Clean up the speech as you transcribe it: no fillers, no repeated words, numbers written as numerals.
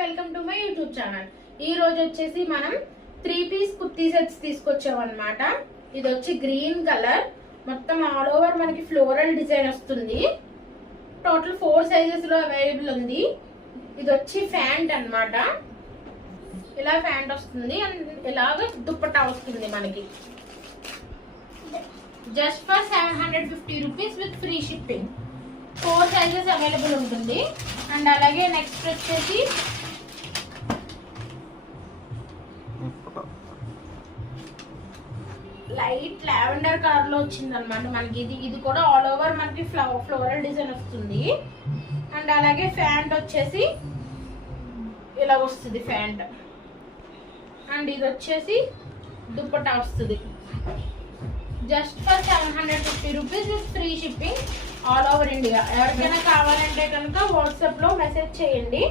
Welcome to my YouTube channel. ఈ రోజు వచ్చేసి మనం 3 పీస్ కుర్తీ సెట్స్ తీసుకొచ్చాం అన్నమాట. ఇది వచ్చి గ్రీన్ కలర్, మొత్తం ఆల్ ఓవర్ మనకి ఫ్లోరల్ డిజైన్ వస్తుంది. టోటల్ 4 సైజెస్ లో అవైలబుల్ ఉంది. ఇది వచ్చి ఫ్యాంట్ అన్నమాట. ఇలా ఫ్యాంట్ వస్తుంది అండ్ ఇలాగ దుప్పట్టా వస్తుంది మనకి. Just for 750 rupees with free shipping. 4 sizes available ఉంటుంది. అండ్ అలాగే నెక్స్ట్ వచ్చేసి లైట్ లావెండర్ కలర్ లో వచ్చింది అనమాట మనకి. ఇది కూడా ఆల్ ఓవర్ మనకి ఫ్లోరల్ డిజైన్ వస్తుంది. అండ్ అలాగే ఫ్యాంట్ వచ్చేసి ఇలా వస్తుంది ఫ్యాంట్. అండ్ ఇది వచ్చేసి దుప్పట్టా వస్తుంది. Just for 750 rupees with free shipping all over India. ఎవరికైనా కావాలంటే కనుక వాట్సాప్ లో మెసేజ్ చేయండి.